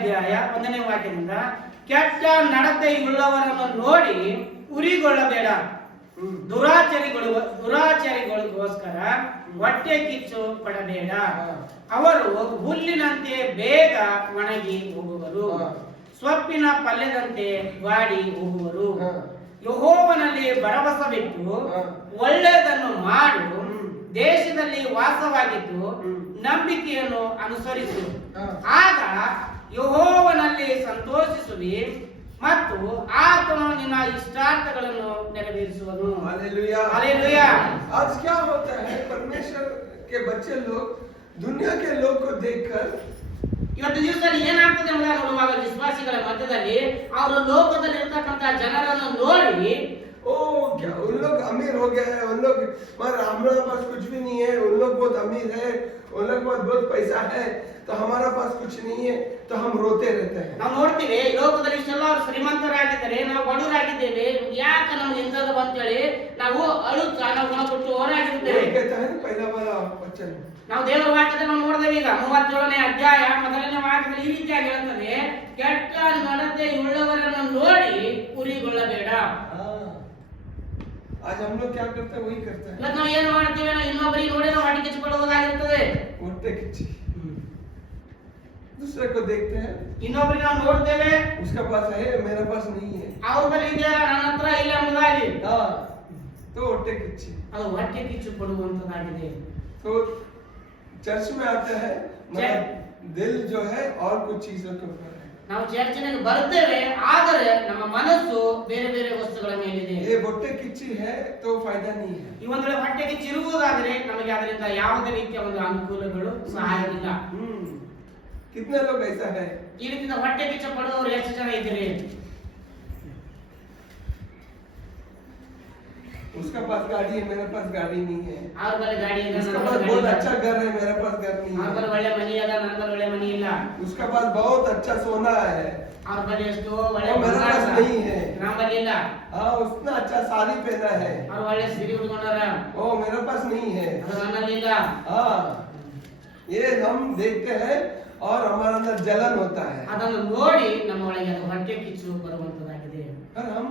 ಅಧ್ಯಾಯ 1ನೇ ವಾಕ್ಯದಿಂದ, ಕೆಟ್ಟ ನಡತೆಯುಳ್ಳವರನ್ನು ನೋಡಿ ಉರಿಗೊಳ್ಳಬೇಡ, ದುರಾಚಾರಿಗಳಿಗೋಸ್ಕರ ಹೊಟ್ಟೆ ಕಿಚ್ಚು ಪಡಬೇಡ. ಅವರು ಹುಲ್ಲಿನಂತೆ ಬೇಗ ಒಣಗಿ ಹೋಗುವರು, ಸೊಪ್ಪಿನ ಪಲ್ಯದಂತೆ ಬಾಡಿ ಹೋಗುವರು. ಯೆಹೋವನಲ್ಲಿ ಭರವಸವಿಟ್ಟು ಒಳ್ಳೆಯದನ್ನು ಮಾಡು, ದೇಶದಲ್ಲಿ ವಾಸವಾಗಿದ್ದು ನಂಬಿಕೆಯನ್ನು ಅನುಸರಿಸು. ಆಗ ಯೆಹೋವನಲ್ಲಿ ಸಂತೋಷಿಸುವಿ ಮತ್ತು ಆತನು ನಿನ್ನ ಇಷ್ಟಾರ್ಥಗಳನ್ನು ನೆರವೇರಿಸುವನು. Hallelujah hallelujah. आज क्या होता है, परमेश्वर के बच्चे लोग दुनिया के लोग को देखकर, ಇವತ್ತು ದಿವಸದಲ್ಲಿ ಏನಾಗ್ತದೆ ಅಂತ ನೋಡುವಾಗ ವಿಶ್ವಾಸಿಗಳ ಮಧ್ಯದಲ್ಲಿ ಅವರು ಲೋಕದಲ್ಲಿ ಇರತಕ್ಕಂತ ಜನರನ್ನು ನೋಡಿ, ओ क्या उन लोग अमीर हो गए हैं, उन लोग मगर हमारे पास कुछ भी नहीं है, उन लोग बहुत अमीर है, उन लोग पास बहुत पैसा है, तो हमारा पास कुछ नहीं है, तो हम रोते रहते हैं. ನಾವು ನೋಡ್ತೀವಿ ಈ ಲೋಕದಲ್ಲಿ ಇಷ್ಟೆಲ್ಲ ಅವರು ಶ್ರೀಮಂತರಾಗಿದ್ದಾರೆ, ನಾವು ಬಡವರಾಗಿದ್ದೇವೆ, ಯಾಕೆ ನಮ್ಗೆ ಇಂಥದ್ದು ಬಂತೇಳಿ ನಾವು ಅಳುತ್ತಾ ನಾವು ಗುಣಪಟ್ಟು ಹೊರಾಗಿರ್ತೇವೆ. कहता है पहला वाला वचन, ನಾವು ದೇವರ ವಾಕ್ಯದಲ್ಲಿ ನಾವು ನೋಡಿದ್ದೇವೆ. ಈಗ 37ನೇ ಅಧ್ಯಾಯ 1ನೇ ವಾಕ್ಯದಲ್ಲಿ ಈ ರೀತಿಯಾಗಿ ಹೇಳ್ತದೆ, ಕೆಟ್ಟ ನಡತೆಯುಳ್ಳವರನ್ನು ನೋಡಿ ಉರಿಗೊಳ್ಳಬೇಡ. आज हम लोग क्या करते हैं, वही करते हैं. ಇವತ್ತು ನಾವು ಏನು ಮಾಡ್ತೀವಿ, ನಾವು ಇನ್ನೊಬ್ಬರಿಗೆ ನೋಡಿ ನಾವು ಹೊಟ್ಟೆ ಕಿಚ್ಚುಕೊಳ್ಳುವುದಾಗಿರ್ತದೆ. उठते किच्ची दूसरे को देखते हैं, ಇನ್ನೊಬ್ಬರಿಗೆ ನಾವು ನೋಡ್ತೇವೆ, उसका पास है मेरा पास नहीं है, ಅವ್ರ ಬಳಿ ಇದೆಯಲ್ಲ ನನ್ನ ಹತ್ರ ಇಲ್ಲ ಎಂಬುದಾಗಿ हाँ, तो उठते किच्ची. ಅದು ಹೊಟ್ಟೆ ಕಿಚ್ಚು ಪಡುವಂತದ್ದಾಗಿದೆ. तो चर्च में आता है मगर दिल जो है और कुछ चीजों के ऊपर है. ನಾವು ಚರ್ಚಿಗೆ ಬರ್ತೇವೆ, ಆದರೆ ನಮ್ಮ ಮನಸ್ಸು ಬೇರೆ ಬೇರೆ ವಸ್ತುಗಳ ಮೇಲಿದೆ. ये ಹೊಟ್ಟೆ ಕಿಚ್ಚಿ है तो फायदा नहीं है. ಈ ಒಂದು ಹೊಟ್ಟೆ ಕಿಚ್ಚು ಇರುವುದಾದರೆ ನಮಗೆ ಅದರಿಂದ ಯಾವುದೇ ರೀತಿಯ ಒಂದು ಅನುಕೂಲಗಳು ಸಹಾಯವಿಲ್ಲ. कितने लोग ऐसा है, ಈ ರೀತಿಯಿಂದ ಹೊಟ್ಟೆ ಕಿಚ್ಚು ಪಡುವವರು ಎಷ್ಟು ಜನ ಇದ್ದೀರಿ? उसका पास गाड़ी है मेरे पास गाड़ी नहीं है, ಅವ್ರ ಬಳಿ ಗಾಡಿ ಇದೆ, उसका ನನ್ನ पास ಬಳಿ बहुत ಗಾಡಿ अच्छा ಇಲ್ಲ. घर है मेरे पास घर नहीं ಅವ್ರ ಬಳಿ है, ಒಳ್ಳೆ ಮನಿ ಅದ, ನನ್ನ ಬಳಿ ಒಳ್ಳೆ ಮನಿ ಇಲ್ಲ. उसका पास बहुत अच्छा सोना है, ಅವ್ರ ಬಳಿ ಎಷ್ಟು ಒಳ್ಳೆ मेरे ಬಂಗಾರ पास ಅದ, नहीं है. ನಮ್ಮ ಬಳಿ ಇಲ್ಲ. हाँ उसने अच्छा साड़ी पहना है, ಅವ್ರು ಒಳ್ಳೆ ಸೀರೆ ಉಟ್ಕೊಂಡಾರ, ओ मेरे पास नहीं है. ಅದು ನನ್ನಲ್ಲಿ ಇಲ್ಲ. हाँ ये हम देखते हैं और हमारे अंदर जलन होता है. ಅದನ್ನು ನೋಡಿ ನಮ್ಮ ಒಳಗೆ ಅದು ಹೊಟ್ಟೆ ಕಿಚ್ಚು ಬರುವಂತದ್ದಾಗಿದೆ. और हम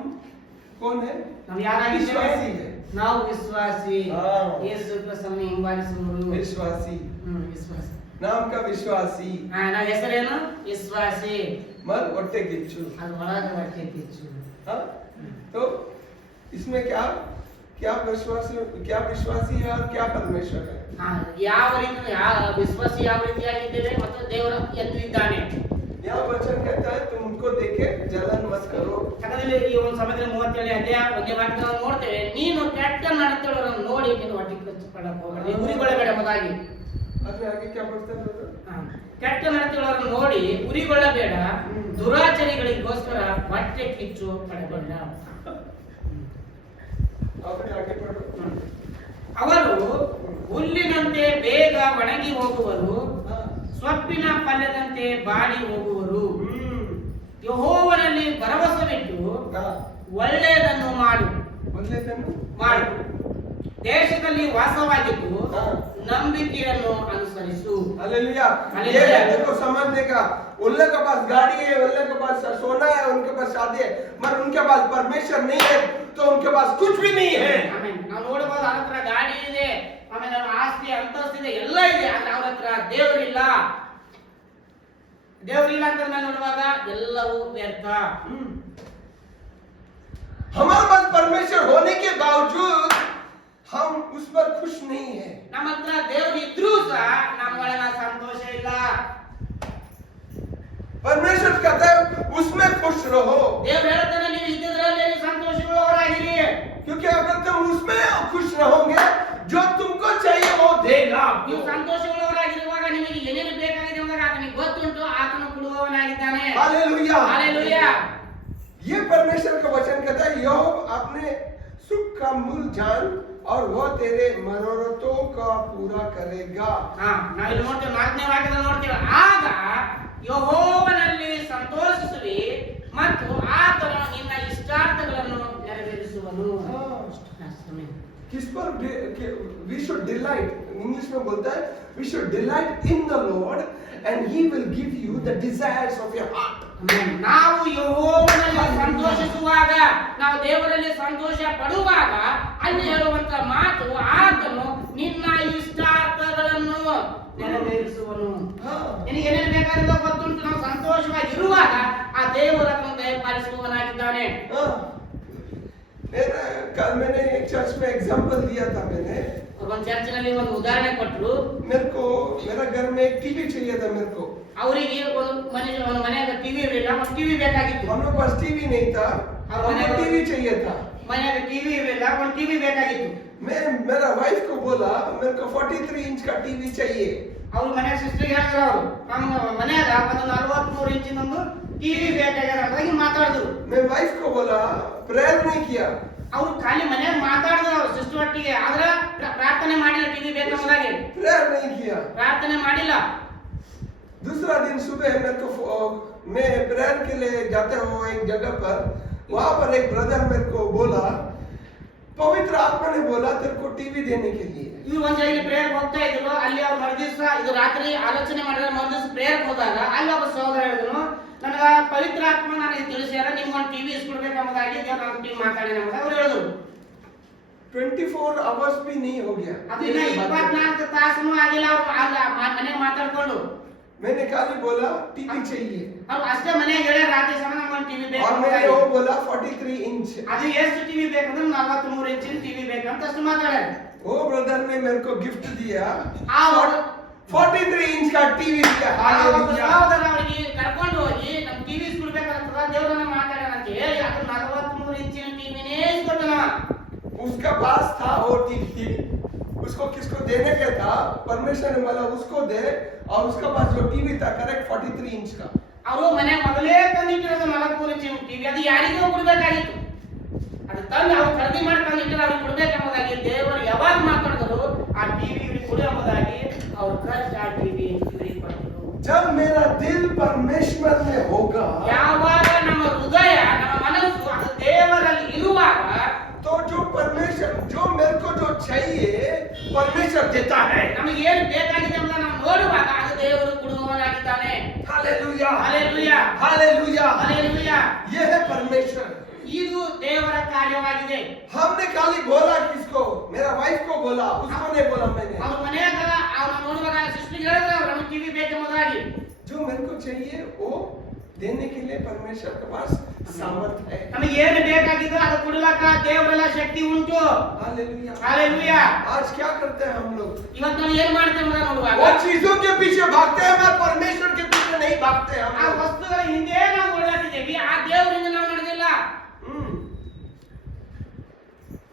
कौन है, ನಾವು ಯಾರಾಗಿದ್ದೇವೆ? विश्वासी है. ನಾವು ವಿಶ್ವಾಸಿ, ಹಾ. ಯೇಸು ಕ್ರಿಸ್ತನನ್ನು ಹಿಂಬಾಲಿಸುವವರು. विश्वासी, ವಿಶ್ವಾಸಿ. नाम का विश्वासी, ನಾವು ಹೆಸರೇನು? ವಿಶ್ವಾಸಿ. मत ಹೊಟ್ಟೆ ಕಿಚ್ಚು. ಅದು ಒಳಗೆ ಹೊಟ್ಟೆ ಕಿಚ್ಚು. हाँ तो इसमें क्या क्या विश्वासी है और क्या परमेश्वर है. ಯಾವ ರೀತಿ ವಿಶ್ವಾಸಿ ಯಾವ ರೀತಿಯಾಗಿದ್ದೇವೆ ಮತ್ತು ದೇವರ ಎಲ್ಲಿದ್ದಾನೆ. यहाँ वचन कहता है तुम उनको देखे जलन मत करो. ಹಾಗಾದ್ರೆ ಈ ಒಂದು ಸಮಯದಲ್ಲಿ 37ನೇ ಅಧ್ಯಾಯ 1ನೇ ವಾಕ್ಯದಲ್ಲಿ ನಾವು ನೋಡ್ತೇವೆ, ನೀನು ಕೆಟ್ಟ ನಡತೆಗಳನ್ನು ನೋಡಿ ನೀನು ಹೊಟ್ಟೆ ಕಿಚ್ಚು ಪಡಕ್ಕೆ ಹೋಗಬೇಡ, ನೀನು ಉರಿಗೊಳ್ಳಬೇಡ ಎಂಬುದಾಗಿ. अभी आगे क्या पढ़ते हैं brother? ಕೆಟ್ಟ ನಡತೆಗಳನ್ನು ನೋಡಿ ಉರಿಗೊಳ್ಳಬೇಡ, ದುರಾಚಾರಿಗಳಿಗೋಸ್ಕರ ಹೊಟ್ಟೆ ಕಿಚ್ಚು ಪಡಬೇಡ. आपने आगे पढ़ो. ಅವರು ಹುಲ್ಲಿನಂತೆ ಬೇಗ ಒಣಗಿ ಹೋಗುವರು, ಸೊಪ್ಪಿನ ಪಲ್ಯದಂತೆ ಬಾಡಿ ಹೋಗುವರು. ಯೆಹೋವನಲ್ಲಿ ಭರವಸವಿಟ್ಟು ಒಳ್ಳೆಯದನ್ನು ಮಾಡು, ದೇಶದಲ್ಲಿ ವಾಸವಾಗಿದ್ದು ನಂಬಿಕೆಯನ್ನು ಅನುಸರಿಸು. हालेलुया. ये देखो समझने का, उल्ले के पास गाड़ी है, उल्ले के पास सोना है, उनके पास शादी है, मगर उनके पास परमेश्वर नहीं है तो उनके पास कुछ भी नहीं है. ಆಮೆನ್. ನಾವು ನೋಡಬಹುದು ಅವರ ಹತ್ರ ಗಾಡಿ ಇದೆ, ಆಮೇಲೆ ಅವರ ಆಸ್ತಿ ಅಂತಸ್ತಿದೆ, ಎಲ್ಲ ಇದೆ, ಆದ್ರೆ ಅವರ ಹತ್ರ ದೇವರಿಲ್ಲ. ದೇವರಿಲ್ಲ ಅಂತ ಮೇಲೆ ನೋಡುವಾಗ ಎಲ್ಲವೂ ವ್ಯರ್ಥ. हमारे पास परमेश्वर होने के बावजूद हम उस पर खुश नहीं है. ನಮ್ಮ ಹತ್ರ ದೇವರು ಇದ್ರೂ ಸಹ ನಮ್ಮ ಒಳಗ ಸಂತೋಷ ಇಲ್ಲ. परमेश्वर कहता है उसमें खुश रहो, ದೇವರು ಹೇಳ್ತಾನೆ ನೀವು ಇದ್ದದ್ರಲ್ಲಿ ಸಂತೋಷವುಳ್ಳವರಾಗಿರಿ. क्योंकि अगर तुम उसमें खुश रहोगे जो तुमको चाहिए वो देगा. ನೀವು ಸಂತೋಷವುಳ್ಳವರಾಗಿರುವಾಗ ನಿಮಗೆ ಏನೇನು ಬೇಕಾಗಿದೆ ಅಂದಾಗ ಆತನಿಗೆ ಗೊತ್ತುಂಟು, ಆತನು ಕೊಡುವವನಾಗಿದ್ದಾನೆ. हालेलुया. हालेलुया. ये परमेश्वर का वचन कहता है योब अपने सुख का मूल जान और वो तेरे मनोरथों का पूरा करेगा. ನಾವಿಲ್ಲಿ ನೋಡ್ತೇವೆ 4ನೇ ವಾಕ್ಯದಲ್ಲಿ ನೋಡ್ತೇವೆ, ಆಗ ಯೆಹೋವನಲ್ಲಿ ಸಂತೋಷಿಸುವಿ ಮತ್ತು ಆತನು ನಿನ್ನ ಇಷ್ಟಾರ್ಥಗಳನ್ನು ನೆರವೇರಿಸುವನು. किस पर we should delight, इंग्लिश में बोलता है we should delight in the Lord and He will give you the desires of your heart. ನಾವು ಯೆಹೋವನಲ್ಲಿ ಸಂತೋಷಿಸುವಾಗ, ನಾವು ದೇವರಲ್ಲಿ ಸಂತೋಷ ಪಡುವಾಗ ಅಲ್ಲಿ ಹೇಳುವಂತ ಮಾತು, ಆತನು ನಿನ್ನ ಇಷ್ಟಾರ್ಥಗಳನ್ನು ನೆರವೇರಿಸುವನು. ನಿನಗೆ ಏನೇನು ಬೇಕಾಗಿಲ್ಲ ಗೊತ್ತುಂಟು. ನಾವು ಸಂತೋಷವಾಗಿ ಇರುವಾಗ ಆ ದೇವರನ್ನು ದಯಪಾಲಿಸುವವನಾಗಿದ್ದಾನೆ. कल मैंने एक चर्च में एग्जांपल दिया था. मैंने ಒಂದು ಚರ್ಚಿನಲ್ಲಿ ಒಂದು ಉದಾಹರಣೆ ಕೊಟ್ಟರು. मेरा घर में एक टीवी चाहिए था. मेरे को ಅವರಿಗೆ ಒಂದು ಮನೆಯಾಗ ಟಿವಿ ಇರಲಿಲ್ಲ, ಒಂದು ಟಿವಿ ಬೇಕಾಗಿತ್ತು. हम लोग पास टीवी नहीं था, हमें टीवी चाहिए था. ಮನೆಯಾಗ ಟಿವಿ ಇರಲಿಲ್ಲ, ಒಂದು ಟಿವಿ ಬೇಕಾಗಿತ್ತು. मैं मेरा वाइफ को बोला मेरे को 43 इंच का टीवी चाहिए. ಅವ್ರ ಮನೆ ಸಿಸ್ಟರ್ ಹೇಳಿದ್ರು, ಅವರು ನಮ್ಮ ಮನೆಯಾಗ ಒಂದು 43 ಇಂಚಿನ ಒಂದು ಟಿವಿ ಬೇಕಾಗ್ಯದ ಅಂತ ಮಾತಾಡಿದ್ರು. मैं वाइफ को बोला, प्रेयर नहीं किया. ಅವ್ರು ಖಾಲಿ ಮನೆಯಾಗ ಮಾತಾಡಿದ್ರು ಅವ್ರ ಸಿಸ್ಟರ್ ಒಟ್ಟಿಗೆ, ಆದ್ರೆ ಪ್ರಾರ್ಥನೆ ಮಾಡಿಲ್ಲ. ಟಿವಿ ಬೇಕಂಬುದಾಗಿ प्रेयर नहीं किया, ಪ್ರಾರ್ಥನೆ ಮಾಡಿಲ್ಲ. दूसरा दिन सुबह मेरे को मैं प्रेयर के लिए जाते हुए एक जगह पर, वहां पर एक ब्रदर मेरे को बोला, पवित्र आत्मा ने बोला तेरे को टीवी देने के लिए. ಇವ್ರು ಒಂದ್ ಜಾಗ ಪ್ರೇಯರ್ ಹೋಗ್ತಾ ಇದ್ರು. ಅಲ್ಲಿ ಅವ್ರು ಮರುದಿವಸ, ಇದು ರಾತ್ರಿ ಆಲೋಚನೆ ಮಾಡಿದ್ರೆ ಮರುದಿವಸ ಪ್ರೇಯರ್ ಹೋದಾಗ ಅಲ್ಲಿ ಒಬ್ಬ ಸಹೋದರ ಹೇಳಿದ್ರು, ನನಗ ಪವಿತ್ರ ಆತ್ಮ ನನಗೆ ತಿಳಿಸ್ಯಾರ, ನಿಮ್ಗೊಂದು ಟಿವಿ ಇಸ್ಕೊಡ್ಬೇಕಂಬುದಾಗಿ ದೇವ್ರ ನನ್ನ ಟಿವಿ ಮಾತಾಡಿ ನಮ್ಗೆ ಅವ್ರು ಹೇಳಿದ್ರು. 24 hours भी नहीं हो गया. ಅದು ಇನ್ನ 24 ತಾಸು ಆಗಿಲ್ಲ. ಅವ್ರು ಮನೆ ಮಾತಾಡ್ಕೊಂಡು मैंने खाली बोला टीवी चाहिए. ಅವ್ರು ಅಷ್ಟೇ ಮನೆಗೆ ಹೇಳಿ ರಾತ್ರಿ ಸಮಯ ನಮ್ಗೊಂದು ಟಿವಿ और मैंने ಬೇಕು. वो बोला 43 इंच. ಅದು ಎಷ್ಟು ಟಿವಿ ಬೇಕಂದ್ರೆ 43 ಇಂಚಿನ ಟಿವಿ ಬೇಕಂತ ಅಷ್ಟು ಮಾತಾಡ್ಯಾರ. वो ब्रदर ने मेरे को गिफ्ट दिया, ಆ 43 इंच का टीवी दिया. ಸಹೋದರ ಅವರಿಗೆ ಕರ್ಕೊಂಡು ಹೋಗಿ ನಮ್ ಟಿವಿ ಇಸ್ಕೊಡ್ಬೇಕಂತದ ದೇವರನ್ನ ಮಾತಾಡ್ಯಾರ ಅಂತ ಹೇಳಿ ಅದು 43 ಇಂಚಿನ ಟಿವಿನೇ ಇಸ್ಕೊಟ್ಟನವ. उसका पास था वो टीवी, उसको किसको देने का था, परमेश्वर ने बोला उसको दे, और उसका पास जो टीवी था करेक्ट 43 इंच का. ಅವರು ಮನೆ ಮೊದಲೇ ತಂದಿಟ್ಟಿರೋದು 43 ಇಂಚಿನ ಟಿವಿ. ಅದು ಯಾರಿಗೂ ಕೊಡ್ಬೇಕಾಗಿತ್ತು. ಅದು ತಂದು ಅವ್ರು ಖರೀದಿ ಮಾಡಿ ತಂದಿಟ್ಟರೆ ಅವ್ರಿಗೆ ಕೊಡ್ಬೇಕೆಂಬುದಾಗಿ ದೇವರು ಯಾವಾಗ ಮಾತಾಡಿದ್ರು ಆ ಟಿವಿ ಇವ್ರಿಗೆ ಕೊಡಿ ಎಂಬುದಾಗಿ ಅವ್ರು ಖರ್ಚು ಆ ಟಿವಿ ಇವ್ರಿಗೆ ಕೊಟ್ಟರು. जब मेरा दिल परमेश्वर में होगा, ಯಾವಾಗ ನಮ್ಮ ಹೃದಯ, ನಮ್ಮ ಮನಸ್ಸು ಅದು ದೇವರಲ್ಲಿ ಇರುವಾಗ, तो जो परमेश्वर जो मेरे को जो चाहिए परमेश्वर देता है. ನಮಗೆ ಏನು ಬೇಕಾಗಿದೆ ಎಂಬುದನ್ನು ನಾವು ನೋಡುವಾಗ ಅದು ದೇವರು ಕೊಡುವವನಾಗಿದ್ದಾನೆ. Hallelujah, hallelujah, hallelujah, hallelujah. ये है परमेश्वर. ಇದು ದೇವರ ಕಾರ್ಯವಾಗಿದೆ. हमने खाली बोला किसको, मेरा वाइफ को बोला, उसको नहीं बोला मैंने. ಅವ್ರ ಮನೆಯಾಗ ಅವ್ರು ನೋಡುವಾಗ ಸಿಸ್ಟರ್ ಹೇಳಿದ್ರು ಅವ್ರು ನಮಗೆ ಟಿವಿ ಬೇಕೆಂಬುದಾಗಿ. जो मेरे को चाहिए वो देने के लिए परमेश्वर के पास सामर्थ है. ನಮಗೆ ಏನು ಬೇಕಾಗಿದ್ದು ಅದು ಕೊಡಲಕ್ಕ ದೇವರೆಲ್ಲ ಶಕ್ತಿ ಉಂಟು. Hallelujah, hallelujah. आज क्या करते हैं हम लोग, ಇವತ್ತು ನಾವು ಏನು ಮಾಡ್ತೇವೆ ಅಂತ ನೋಡುವಾಗ वो चीजों के पीछे भागते हैं, मगर परमेश्वर के पीछे नहीं भागते हैं ಆ हम लोग. ವಸ್ತುಗಳ ಹಿಂದೆ ನಾವು ಓಡಾಡ್ತಿದ್ದೇವೆ, ಆ ದೇವರಿಂದ ನಾವು ನಡೆದಿಲ್ಲ.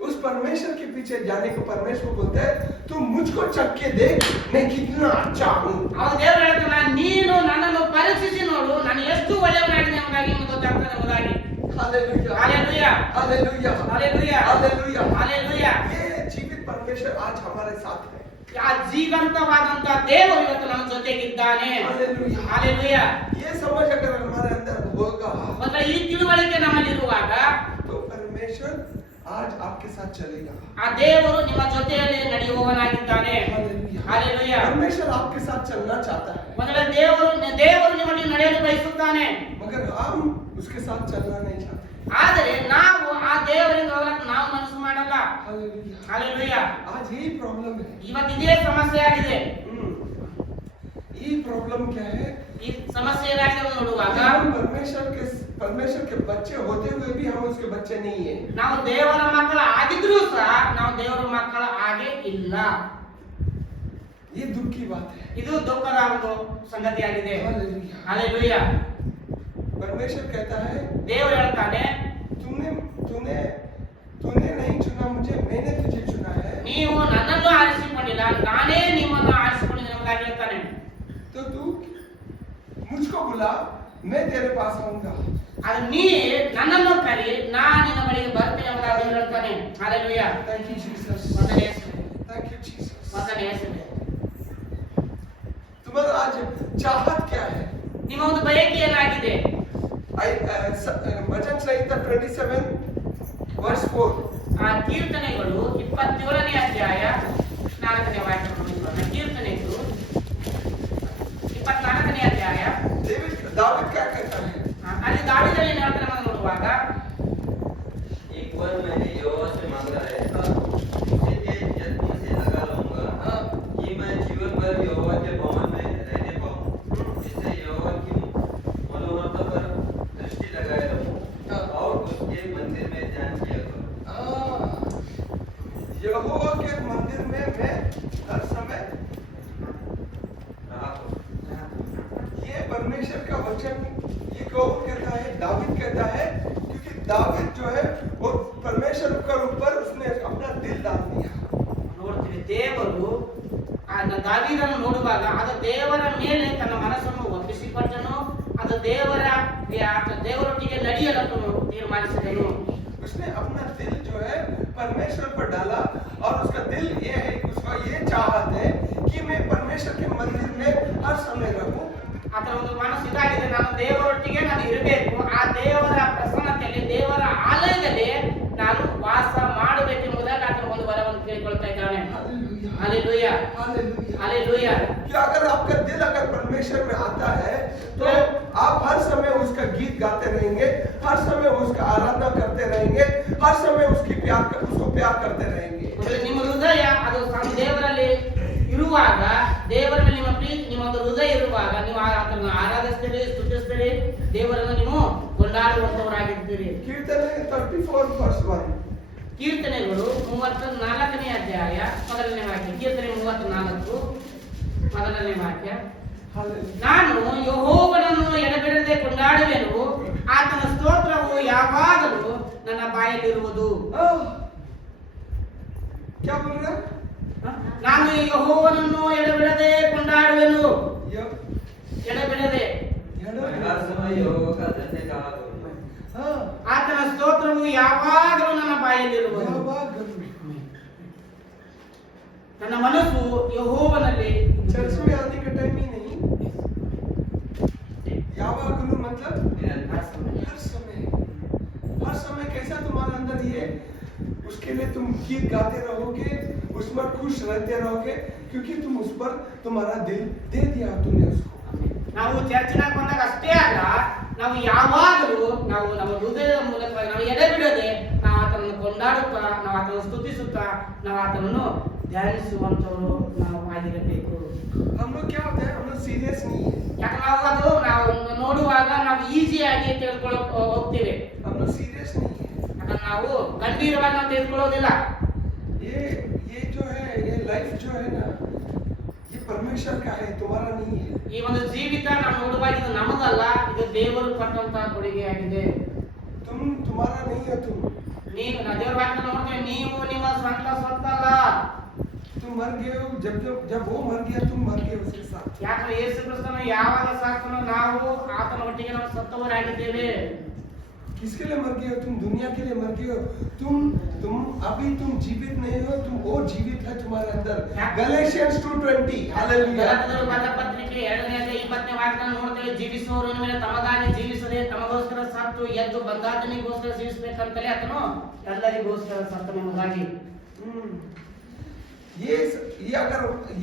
उस परमेश्वर के पीछे जाने को परमेश्वर बोलते हैं तू मुझको चख के देख मैं कितना अच्छा हूँ. ಅವ ದೇವರು ಹೇಳ್ತಾನ, ನೀನು ನನ್ನನ್ನು ಪರೀಕ್ಷಿಸಿ ನೋಡು, ನಾನು ಎಷ್ಟು ಒಳ್ಳೆಯವನಾಗಿದ್ದೇನೆ ಎಂಬುದಾಗಿ ನಿಮಗೆ ಗೊತ್ತಾಗ್ತದೆ ಎಂಬುದಾಗಿ. Hallelujah, hallelujah, hallelujah, hallelujah, hallelujah, hallelujah. ये जीवित परमेश्वर आज हमारे साथ है. ಆ ಜೀವಂತವಾದಂತ ದೇವರು ಇವತ್ತು ನಮ್ಮ ಜೊತೆಗಿದ್ದಾನೆ. Hallelujah, hallelujah. ये समझ अगर हमारे अंदर होगा ಅಂದ್ರೆ ಈ ತಿಳುವಳಿಕೆ ನಮ್ಮಲ್ಲಿ ಇರುವಾಗ तो परमेश्वर आज आपके साथ चलेगा. ಆ ದೇವರು ನಿಮ್ಮ ಜೊತೆಯಲ್ಲಿ ನಡೆಯುವವನಾಗಿದ್ದಾನೆ. Hallelujah, hallelujah. परमेश्वर आपके साथ चलना चाहता है, ಮೊದಲ ದೇವರು ನಿಮ್ಮಲ್ಲಿ ನಡೆಯಲು ಬಯಸುತ್ತಾನೆ. मगर हम उसके साथ चलना नहीं चाहते. ಆದರೆ ನಾವು ಆ ದೇವರಿಂದ ಹೋಗಲಿಕ್ಕೆ ನಾವು ಮನಸ್ಸು ಮಾಡಲ್ಲ. Hallelujah, hallelujah. आज यही प्रॉब्लम है. ಇವತ್ತು ಇದೇ ಸಮಸ್ಯೆ ಆಗಿದೆ. ये प्रॉब्लम क्या है, ಈ ಸಮಸ್ಯೆ ಏನಾಗಿದೆ ಅಂತ ನೋಡುವಾಗ हम परमेश्वर के बच्चे होते हुए भी हम उसके बच्चे नहीं है. ನಾವು ದೇವರ ಮಕ್ಕಳ ಆಗಿದ್ರೂ ಸಹ ನಾವು ದೇವರ ಮಕ್ಕಳ ಹಾಗೆ ಇಲ್ಲ. ये दुख की बात है. ಇದು ದುಃಖದ ಒಂದು ಸಂಗತಿಯಾಗಿದೆ. Hallelujah, hallelujah. परमेश्वर कहता है ದೇವರು ಹೇಳ್ತಾನೆ, तूने नहीं चुना मुझे, मैंने तुझे चुना है. ನೀವು ನನ್ನನ್ನು ಆರಿಸಿಕೊಂಡಿಲ್ಲ, ನಾನೇ ನಿಮ್ಮನ್ನು ಆರಿಸಿಕೊಂಡಿದ್ದೇನೆ ಎಂಬುದಾಗಿ ಹೇಳ್ತಾನೆ. तो तू मुझको बुला, मैं तेरे पास आऊंगा. ಅದು ನೀ ನನ್ನನ್ನು ಕರಿ, ನಾನು ನಿನ್ನ ಬಳಿಗೆ ಬರ್ತೇನೆ ಎಂಬುದಾಗಿ ದೇವರು ಹೇಳ್ತಾನೆ. ಹಾಲೆಲೂಯಾ. Thank you Jesus, ವಂದನೆ ಯೇಸುವೆ, thank you Jesus. ವಂದನೆ ಯೇಸುವೆ. तुम्हारा आज चाहत क्या है? ನಿಮ್ಮ ಒಂದು ಬಯಕೆ ಏನಾಗಿದೆ? वचन संहिता 27 वर्ष 4. ಆ ಕೀರ್ತನೆಗಳು 27ನೇ ಅಧ್ಯಾಯ 4ನೇ ವಾಕ್ಯವನ್ನು ಓದೋಣ. ಕೀರ್ತನೆಗಳು 24 दाऊद क्या कहता है? ಅಲ್ಲಿ ದಾವೀದ ಏನು ಹೇಳ್ತಾನೆ ಅಂತ ನೋಡುವಾಗ, एक बार मैंने यहोवा से मांगा है, इसे यत्न से लगा लूंगा कि मैं जीवन भर यहोवा के भवन में रहने पाऊं, जिससे यहोवा की मनोहरता पर दृष्टि लगाए रहूं और उसके मंदिर में ध्यान किया करूं। यहोवा के मंदिर में मैं हर समय रहा करूं। ये परमेश्वर का वचन ये कौन कहता है? दाऊद कहता है, क्योंकि दाऊद जो है वो परमेश्वर के ऊपर उसने अपना दिल डाल दिया। ನೋಡ್ತೀವಿ ದೇವರು ದಾವೀದನನ್ನು ನೋಡುವಾಗ ಅದು ದೇವರ ಮೇಲೆ ತನ್ನ ಮನಸ್ಸನ್ನು ಒಪ್ಪಿಸಿಕೊಟ್ಟನು, ಅದು ದೇವರೊಟ್ಟಿಗೆ ನಡೆಯಲು ತೀರ್ಮಾನಿಸಿದನು. उसने अपना दिल जो है परमेश्वर पर डाला और उसका दिल ये है, उसका ये चाहत है कि मैं परमेश्वर के मंदिर में हर समय रहूं। ಆತನ ಒಂದು ಮನಸ್ಸು ಇದಾಗಿದೆ, ನಾನು ದೇವರೊಟ್ಟಿಗೆ ನಾನು ಇರಬೇಕು, ಆ ದೇವರ ಪ್ರಸನ್ನತೆಯಲ್ಲಿ ದೇವರ ಆಲಯದಲ್ಲಿ ನಾನು ವಾಸ ಮಾಡಬೇಕೆಂಬುದಾಗಿ ಆತನ ಒಂದು ವರವನ್ನು ಕೇಳಿಕೊಳ್ತಾ ಇದ್ದಾನೆ. Hallelujah hallelujah. कि अगर आपका दिल अगर परमेश्वर में आता है तो आप हर समय उसका गीत गाते रहेंगे, हर समय उसका आराधना करते रहेंगे, हर समय उसको प्यार करते रहेंगे। ನಿಮ್ಮ ಹೃದಯ ಅದು ದೇವರಲ್ಲಿ ಇರುವಾಗ, ದೇವರ ಮೇಲೆ ನಿಮ್ಮ ಪ್ರೀತಿ, ನಿಮ್ಮ ಒಂದು ಹೃದಯ ಇರುವಾಗ ನೀವು ಆತನನ್ನು ಆರಾಧಿಸ್ತೀರಿ, ಸ್ತುತಿಸ್ತೀರಿ, ದೇವರನ್ನು ನೀವು ಕೊಂಡಾಡುವಂತವರಾಗಿರ್ತೀರಿ. कीर्तन 34 verse 1 ಕೀರ್ತನೆಗಳು 34ನೇ ಅಧ್ಯಾಯ ಮೊದಲನೇ ವಾಕ್ಯ. ಕೀರ್ತನೆ 34 ಮೊದಲನೇ ವಾಕ್ಯ. ನಾನು ಯೆಹೋವನನ್ನು ಎಡೆಬಿಡದೆ ಕೊಂಡಾಡುವೆನು, ಆತನ ಸ್ತೋತ್ರವು ಯಾವಾಗಲೂ ನನ್ನ ಬಾಯಲ್ಲಿರುವುದು. क्या बोल रहा है? ನಾನು ಯೆಹೋವನನ್ನು ಎಡೆಬಿಡದೆ ಕೊಂಡಾಡುವೆನು, ಎಡೆಬಿಡದೆ मैं हर समय यहोवा का धन्य कहा करूंगा। ಆತನ ಸ್ತೋತ್ರವು ಯಾವಾಗಲೂ ನನ್ನ ಬಾಯಲ್ಲಿರುವುದು. ನನ್ನ ಮನಸ್ಸು ಯೆಹೋವನಲ್ಲಿ. चर्च में आने का टाइम ही नहीं, यावागलू मतलब हर समय। हर समय कैसा तुम्हारे अंदर ये, उसके लिए तुम गीत गाते रहोगे, उस पर खुश रहते रहोगे, क्योंकि तुम उस पर तुम्हारा दिल दे दिया तुमने उसको। ನಾವು ಚರ್ಚಿನಾಗ ಬಂದಾಗ ಅಷ್ಟೇ ಅಲ್ಲ, ನಾವು ಯಾವಾಗಲೂ ನಾವು ನಮ್ಮ ಹೃದಯದ ಮೂಲಕ ನಾವು ಎಡೆಬಿಡದೆ ನಾವು ಆತನನ್ನು ಕೊಂಡಾಡುತ್ತಾ, ನಾವು ಆತನನ್ನು ಸ್ತುತಿಸುತ್ತಾ, ನಾವು ಆತನನ್ನು ಧ್ಯಾನಿಸುವಂತವರು ನಾವು ಆಗಿರಬೇಕು. हम लोग क्या होता है, हम लोग सीरियस नहीं है, ಯಾಕೆ ನಾವು ನೋಡುವಾಗ ನಾವು ಈಸಿಯಾಗಿ ತಿಳ್ಕೊಳ್ಳೋಕೆ ಹೋಗ್ತೀವಿ. हम लोग सीरियस नहीं है। ಯಾಕಂದ್ರೆ ನಾವು ಗಂಭೀರವಾಗಿ ನಾವು ತಿಳ್ಕೊಳ್ಳೋದಿಲ್ಲ. ये जो है, ये लाइफ जो है ना, ये परमेश्वर का है, तुम्हारा नहीं है। ಈ ಒಂದು ಜೀವಿತ ನಾವು ನೋಡುವಾಗ ಇದು ನಮಗಲ್ಲ, ಇದು ದೇವರು ಕೊಟ್ಟಂತ ಕೊಡುಗೆಯಾಗಿದೆ. तुम्हारा नहीं है, ನೀವು ದೇವರ ವಾಕ್ಯ ನೋಡ್ತೇವೆ, ನೀವು ನಿಮ್ಮ ಸ್ವಂತ ಅಲ್ಲ. तुम मर गए हो, जब वो मर गया तुम मर गए उसके साथ। ಯಾಕಂದ್ರೆ ಯೇಸು ಕ್ರಿಸ್ತನು ಯಾವಾಗ ಸಾಕ್ತನೋ ನಾವು ಆತನ ಒಟ್ಟಿಗೆ ನಾವು ಸತ್ತವರಾಗಿದ್ದೇವೆ. किसके लिए मर गए हो? तुम दुनिया के लिए मर गए हो। तुम अभी तुम जीवित नहीं हो, तुम वो जीवित है तुम्हारे अंदर। Galatians 2:20 hallelujah. ಗಲಾತ್ಯರ ಬರೆದ ಪತ್ರಿಕೆ 2ನೇ ಅಧ್ಯಾಯ 20ನೇ ವಾಕ್ಯವನ್ನು ನೋಡ್ತೇವೆ, ಜೀವಿಸುವವರ ಮೇಲೆ ತಮಗಾಗಿ ಜೀವಿಸದೆ ತಮಗೋಸ್ಕರ ಸತ್ತು ಎದ್ದು ಬಂದಾತನಿಗೋಸ್ಕರ ಜೀವಿಸಬೇಕಂತಲೇ ಆತನು ಎಲ್ಲರಿಗೋಸ್ಕರ ಸತ್ತನೆಂಬುದಾಗಿ.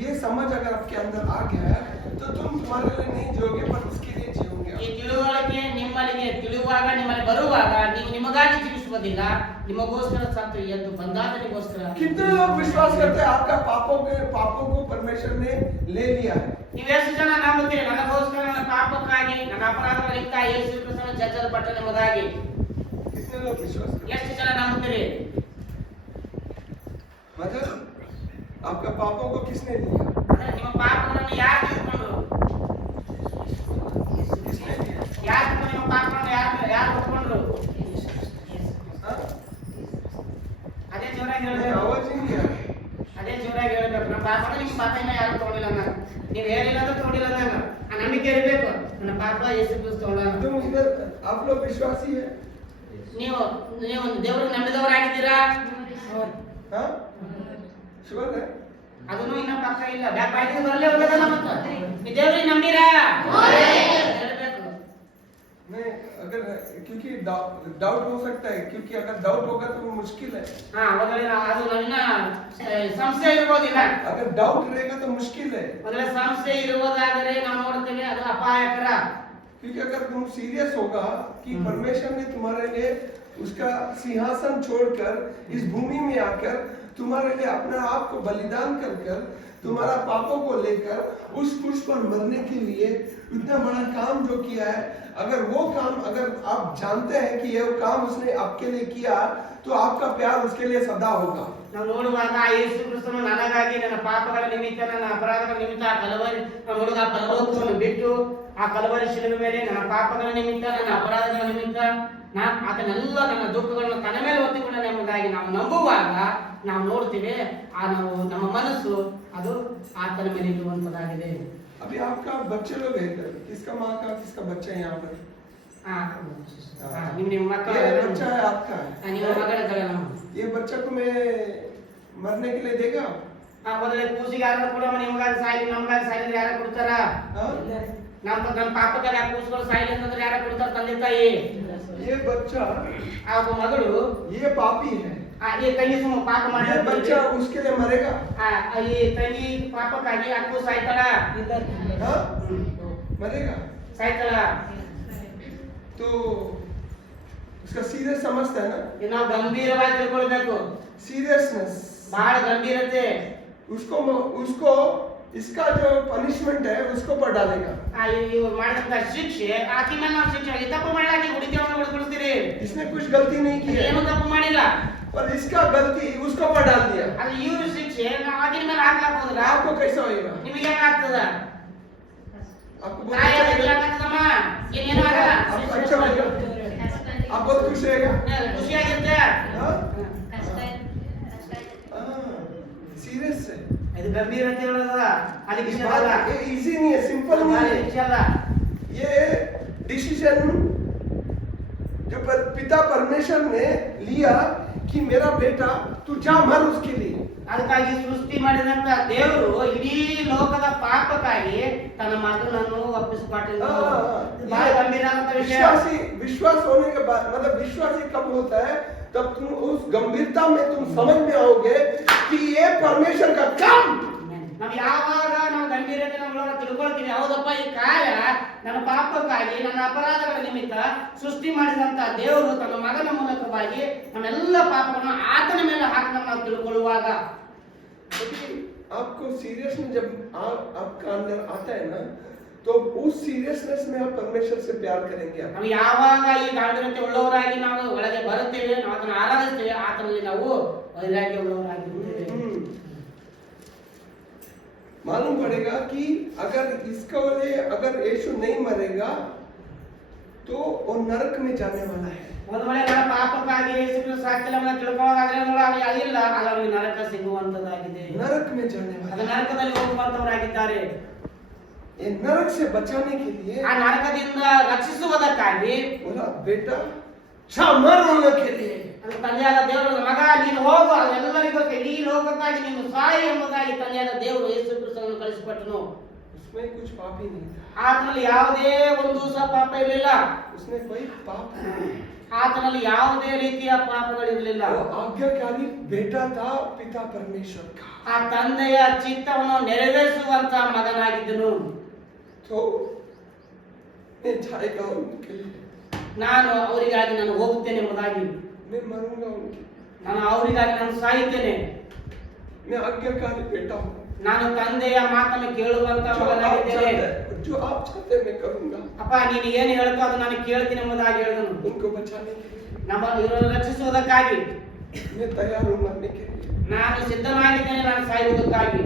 ये समझ अगर आपके अंदर आ गया है तो तुम तुम्हारे लिए नहीं जियोगे, पर उसके लिए जियोगे। ಈ ತಿಳುವಳಿಕೆ ನಿಮ್ಮಲ್ಲಿಗೆ ತಿಳಿಯುವಾಗ, ನಿಮ್ಮಲ್ಲಿ ಬರುವಾಗ ನೀವು ನಿಮಗಾಗಿ ಜೀವಿಸುವುದಿಲ್ಲ, ನಿಮಗೋಸ್ಕರ ಸತ್ತು ಎದ್ದು ಬಂದಾತನಿಗೋಸ್ಕರ. कितने लोग विश्वास करते हैं आपका पापों को परमेश्वर ने ले लिया है? ನೀವು ಎಷ್ಟು ಜನ ನಂಬುತ್ತೀರಿ ನನಗೋಸ್ಕರ ನನ್ನ ಪಾಪಕ್ಕಾಗಿ ನನ್ನ ಅಪರಾಧಗಳಿಂದ ಯೇಸು ಕ್ರಿಸ್ತನು ಜಜ್ಜಲ್ಪಟ್ಟನೆಂಬುದಾಗಿ? कितने लोग विश्वास करते हैं? ಎಷ್ಟು ಜನ ನಂಬುತ್ತೀರಿ? मतलब आपका पापों को किसने लिया? ಅಂದ್ರೆ ನಿಮ್ಮ ಪಾಪಗಳನ್ನು ಯಾರು ತೆಗೆದುಕೊಂಡ್ರು? किसने लिया? ಯಾರು ನಿಮ್ಮ ಪಾಪಗಳನ್ನು ಯಾರು ಹೊತ್ಕೊಂಡ್ರು? हाँ? ಅದೇ ಜೋರಾಗಿ नहीं, ಹೇಳಬೇಕು, आवाज ही नहीं आ रही। ಅದೇ ಜೋರಾಗಿ ಹೇಳಬೇಕು. ನಮ್ಮ ಪಾಪಗಳು ನಿಮ್ಮ ಪಾಪನ ಯಾರು ತಗೊಂಡಿಲ್ಲ ನಾನು, ನೀವು ಹೇಳಿಲ್ಲ ಅಂದ್ರೆ ತಗೊಂಡಿಲ್ಲ ನಾನು, ಆ ನಂಬಿಕೆ ಇರಬೇಕು. ನನ್ನ ಪಾಪ ಯೇಸು ಕ್ರಿಸ್ತ ತಗೊಂಡ. तुम इधर आप लोग विश्वासी है? ನೀವು ನೀವು ದೇವರಿಗೆ ನಂಬಿದವರಾಗಿದ್ದೀರಾ? हाँ? श्योर है? ಅದನ್ನು ಇನ್ನ ಪಕ್ಕ ಇಲ್ಲ, ಬಾಯಿಗೆ ಬರಲೇ ಹೋಗದಲ್ಲ. ಮತ್ತೆ ನೀವು ದೇವರಿಗೆ ನಂಬಿರಾ ಹೇಳಬೇಕು. नहीं, अगर क्योंकि डाउट हो सकता है, क्योंकि अगर डाउट होगा तो मुश्किल है। ಹಾ ಮೊದಲೇ ಅದು ನನ್ನ ಸಂಶಯ ಇರಬಹುದಿಲ್ಲ. अगर डाउट रहेगा तो मुश्किल है, ಮೊದಲೇ ಸಂಶಯ ಇರುವುದಾದರೆ ನಾವು ನೋಡ್ತೇವೆ ಅದು ಅಪಾಯಕರ. क्योंकि अगर तुम सीरियस होगा कि परमेश्वर ने तुम्हारे लिए उसका सिंहासन छोड़कर इस भूमि में आकर तुम्हारे लिए अपने आप को बलिदान कर कर तुम्हारा पापों को लेकर उस क्रूस पर मरने के लिए इतना बड़ा काम जो किया है, अगर वो काम अगर आप जानते हैं कि ये काम उसने आपके लिए किया, तो आपका प्यार उसके लिए सदा होगा। ನಾವು ನೋಡುವಾಗ ಯೇಸು ಕ್ರಿಸ್ತನು ನನಗಾಗಿ ನನ್ನ ಪಾಪಗಳ ನಿಮಿತ್ತ ನನ್ನ ಅಪರಾಧಗಳ ನಿಮಿತ್ತ ಆ ಕಲವರಿ ನಾವು ನೋಡುವಾಗ ಪರಲೋಕವನ್ನು ಬಿಟ್ಟು ಆ ಕಲವರಿ ಶಿಲುಬೆ ಮೇಲೆ ನನ್ನ ಪಾಪಗಳ ನಿಮಿತ್ತ ನನ್ನ ಅಪರಾಧಗಳ ನಿಮಿತ್ತ ಆತನೆಲ್ಲ ನನ್ನ ದುಃಖಗಳನ್ನು ತನ್ನ ಮೇಲೆ ಹೊತ್ತುಕೊಂಡನೆ ಎಂಬುದಾಗಿ ನಾವು ನಂಬುವಾಗ ನಾವು ನೋಡ್ತೀವಿ ನಾವು ನಮ್ಮ ಮನಸ್ಸು ಅದು ಆತನ ಮೇಲೆ ಇರುವಂತದಾಗಿದೆ. अभी आपका बच्चे लोग हैं इधर, किसका माँ का किसका बच्चा है यहाँ पर? ನಿಮ್ಮ ಮಕ್ಕಳು ये बच्चा है आपका है। ನಿಮ್ಮ ಮಗಳಿದ್ದಾಳೆ ನಮ್ಮ ये बच्चा को मैं मरने के लिए देगा? ಮೊದಲೇ ಕೂಸಿಗೆ ಯಾರು ಕೂಡ ನಿಮ್ಗಾಗಿ ಸಾಯಿ ನಮ್ಗಾಗಿ ಸಾಯಿದ್ರೆ ಯಾರು ಕೊಡ್ತಾರ? ನಮ್ಮ ಪಾಪಕ್ಕಾಗಿ ಆ ಕೂಸುಗಳು ಸಾಯಿಲಿ ಅಂತಂದ್ರೆ ಯಾರು ಕೊಡ್ತಾರ? ತಂದೆ ತಾಯಿ. ये बच्चा ಆ ಮಗಳು ये पापी है, ಈ ತಂಗಿ ಸುಮ್ಮ ಪಾಪ ये ಮಾಡಿದ್ರೆ बच्चा उसके लिए मरेगा? ಈ ತಂಗಿ ಪಾಪಕ್ಕಾಗಿ ಆ ಕೂಸು ಸಾಯ್ತಾಳ? हाँ? मरेगा? ಸಾಯ್ತಾಳ? तो उसका सीरियस समझता है ना, ಇದು ನಾವು ಗಂಭೀರವಾಗಿ ತಿಳ್ಕೊಳ್ಬೇಕು. सीरियसनेस। ಬಹಳ ಗಂಭೀರತೆ. उसको इसका जो पनिशमेंट है उसको पर डालेगा। ಇವ್ರು ಮಾಡಿದಂತ ಶಿಕ್ಷೆ ಆಕಿ ಮೇಲೆ ನಾವು ಶಿಕ್ಷೆ ಆಗಿ ತಪ್ಪು ಮಾಡಲಾಗಿ ಹುಡುಗಿಯನ್ನು ಹುಡುಗಿಸ್ತೀರಿ. इसने कुछ गलती नहीं की है, ಏನು ತಪ್ಪು ಮಾಡಿಲ್ಲ, और इसका गलती उसको पर डाल दिया। ಅದು ಇವ್ರ ಶಿಕ್ಷೆ ನಾವು ಆಕಿನ ಮೇಲೆ ಹಾಕ್ಲಾಕ ಹೋದ್ರ आपको कैसा होगा? ನಿಮಗೆ ಏನಾಗ್ತದ? आपको बहुत अच्छा लगेगा? ಏನೇನು ಆಗಲ್ಲ, आपको अच्छा लगेगा? आप बहुत खुश रहेगा? ಖುಷಿಯಾಗಿರುತ್ತೆ. हाँ? सीरियस है ಇದು ಗಂಭೀರತೆ ಹೇಳೋದ, ಅದಕ್ಕೆ ये ಶಿಕ್ಷೆ ಅಲ್ಲ, बात ये इजी नहीं है, सिंपल नहीं है। ಶಿಕ್ಷೆ ಅಲ್ಲ. ये डिसीजन जो पिता परमेश्वर ने लिया कि मेरा बेटा तू जा मर उसके लिए, ಅದಕ್ಕಾಗಿ ಸೃಷ್ಟಿ ಮಾಡಿದಂತ ದೇವರು ಇಡೀ ಲೋಕದ ಪಾಪಕ್ಕಾಗಿ ತನ್ನ ಮಗನನ್ನು ಒಪ್ಪಿಸಿಕೊಟ್ಟಿದ್ದು ಬಹಳ ಗಂಭೀರವಾದಂತ ವಿಷಯ. विश्वास होने के बाद मतलब विश्वासी कब होता है? तब तुम उस गंभीरता में तुम समझ में आओगे कि ये परमेश्वर का काम। ನಾವು ಯಾವಾಗ ನಾವು ಗಂಭೀರತೆ ನಮ್ಮೊಳಗ ತಿಳ್ಕೊಳ್ತೀವಿ, ಹೌದಪ್ಪ ಈ ಕಾರ್ಯ ನನ್ನ ಪಾಪಕ್ಕಾಗಿ ನನ್ನ ಅಪರಾಧಗಳ ನಿಮಿತ್ತ ಸೃಷ್ಟಿ ಮಾಡಿದಂತ ದೇವರು ತನ್ನ ಮಗನ ಮೂಲಕವಾಗಿ ನಮ್ಮೆಲ್ಲ ಪಾಪಗಳನ್ನು ಆತನ ಮೇಲೆ ಹಾಕಿ ನಾವು ತಿಳ್ಕೊಳ್ಳುವಾಗ, आपको सीरियस में जब आपका अंदर आता है ना, तो उस सीरियसनेस में आप परमेश्वर से प्यार करेंगे। ನಾವು ಯಾವಾಗ ಈ ಗಂಭೀರತೆ ಉಳ್ಳವರಾಗಿ ನಾವು ಒಳಗೆ ಬರುತ್ತೇವೆ, ನಾವು ಅದನ್ನು ಆರಾಧಿಸ್ತೇವೆ, ಆತನಲ್ಲಿ ನಾವು ವೈರಾಗ್ಯ ಉಳ್ಳವರಾಗಿರುತ್ತೇವೆ. मालूम पड़ेगा कि अगर इसका लिए अगर यीशु नहीं मरेगा तो वो नरक में जाने वाला है। ಒಂದು ವೇಳೆ ನನ್ನ ಪಾಪಕ್ಕಾಗಿ ಯೇಸು ಕ್ರಿಸ್ತ ಸಾಕ್ತಿಲ್ಲ ಅಂತ ತಿಳ್ಕೊಳ್ಳೋದಾದ್ರೆ ನೋಡಿ ಇಲ್ಲ, ಅದು ಅವರಿಗೆ ನರಕ ಸಿಗುವಂತದಾಗಿದೆ. नरक में जाने वाला ಅದು ನರಕದಲ್ಲಿ ಹೋಗುವಂತವರಾಗಿದ್ದಾರೆ. ये नरक से बचाने के लिए ಆ ನರಕದಿಂದ ರಕ್ಷಿಸುವುದಕ್ಕಾಗಿ बोला बेटा जा मर होने के लिए। ಅದು ತಂದೆಯಾದ ದೇವರು ಮಗ ನೀನು ಹೋಗು, ಅದೆಲ್ಲರಿಗೂ ಇಡೀ ಲೋಕಕ್ಕಾಗಿ ನೀನು ಸಾಯಿ ಎಂಬುದಾಗಿ ತಂದೆಯಾದ ದೇವರು ಯೇಸು ಕ್ರಿಸ್ತನನ್ನು ಕಳಿಸಿಕೊಟ್ಟನು. उसमें कुछ पाप ही नहीं था, ಆತನಲ್ಲಿ ಯಾವುದೇ ಒಂದು ಸಹ ಪಾಪ ಇರಲಿಲ್ಲ. उसने कोई पाप नहीं, ಆತನಲ್ಲಿ ಯಾವುದೇ ರೀತಿಯ ಪಾಪಗಳಿರಲಿಲ್ಲ. वो आज्ञाकारी बेटा था पिता परमेश्वर का। ಆ ತಂದೆಯ ಚಿತ್ತವನ್ನು ನೆರವೇರಿಸುವಂತ ಮಗನಾಗಿದ್ದನು. तो मैं जाएगा उनके लिए, ನಾನು ಅವರಿಗಾಗಿ ನಾನು ಹೋಗುತ್ತೇನೆ ಎಂಬುದಾಗಿ, मैं मरूंगा उनके, ನಾನು ಅವರಿಗಾಗಿ ನಾನು ಸಾಯುತ್ತೇನೆ, मैं आज्ञाकारी बेटा हूँ, ನಾನು ತಂದೆಯ ಮಾತನ್ನು ಕೇಳುವಂತ ಮಗನಾಗಿದ್ದೇನೆ. जो आप चाहते मैं करूंगा। ಅಪ್ಪ ನೀನು ಏನು ಹೇಳ್ತೋ ಅದು ನಾನು ಕೇಳ್ತೀನಿ ಎಂಬುದಾಗಿ ಹೇಳಿದನು. उनको बचाने के लिए ನಮ್ಮ ಇವರನ್ನು ರಕ್ಷಿಸುವುದಕ್ಕಾಗಿ मैं तैयार हूँ मरने के लिए। ನಾನು ಸಿದ್ಧನಾಗಿದ್ದೇನೆ, ನಾನು ಸಾಯುವುದಕ್ಕಾಗಿ.